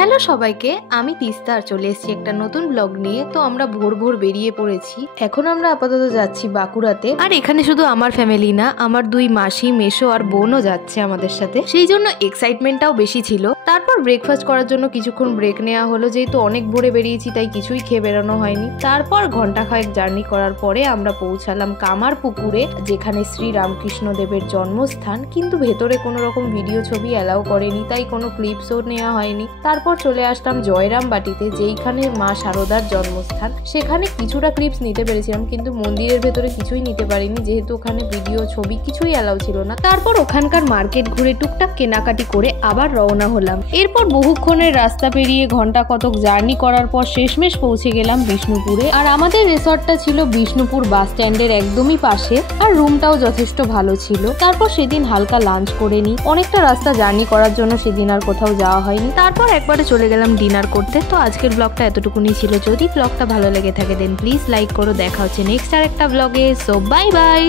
Hello সবাইকে, আমি তিস্তা আর চলে এসেছি একটা নতুন ব্লগ নিয়ে। তো আমরা ভোর ভোর বেরিয়ে পড়েছি। এখন আমরা আপাতত যাচ্ছি বাঁকুড়াতে। আর এখানে শুধু আমার ফ্যামিলি না, আমার দুই মাসি, মেসো আর বোনও যাচ্ছে আমাদের সাথে। সেই জন্য এক্সাইটমেন্টটাও বেশি ছিল। তারপর ব্রেকফাস্ট করার জন্য কিছুক্ষণ ব্রেক নেওয়া হলো, যেহেতু অনেক ভোরে বেরিয়েছি তাই কিছুই খেয়ে বেরোনো হয়নি। তারপর ঘন্টা খায়েক জার্নি করার পরে আমরা পৌঁছালাম কামারপুকুরে, যেখানে শ্রী রামকৃষ্ণ দেবের জন্মস্থান। কিন্তু ভেতরে কোনো রকম ভিডিও ছবি অ্যালাউ করেনি, তাই কোনো ক্লিপসও নেওয়া হয়নি। তারপর চলে আসলাম জয়রাম বাটিতে, যেইখানে মা শারদার জন্মস্থান। সেখানে কিছুটা ক্লিপস নিতে পেরেছিলাম, কিন্তু মন্দিরের ভেতরে কিছুই নিতে পারিনি, যেহেতু ওখানে ভিডিও ছবি কিছুই অ্যালাউ ছিল না। তারপর ওখানকার মার্কেট ঘুরে টুকটাক কেনাকাটি করে আবার রওনা হলাম। এরপর বহুক্ষণের রাস্তা পেরিয়ে ঘন্টা কতক জার্নি করার পর শেষমেশ পৌঁছে গেলাম বিষ্ণুপুরে। আর আমাদের রিসর্টটা ছিল বিষ্ণুপুর বাস স্ট্যান্ডের একদমই পাশে, আর রুমটাও যথেষ্ট ভালো ছিল। তারপর সেদিন হালকা লাঞ্চ করে নিই। অনেকটা রাস্তা জার্নি করার জন্য সেদিন আর কোথাও যাওয়া হয়নি। তারপর একবারে চলে গেলাম ডিনার করতে। তো আজকের ব্লগটা এতটুকুনি ছিল। যদি ব্লগটা ভালো লেগে থাকে দেন প্লিজ লাইক করো। দেখা হচ্ছে নেক্সট আর একটা ব্লগে। So bye bye.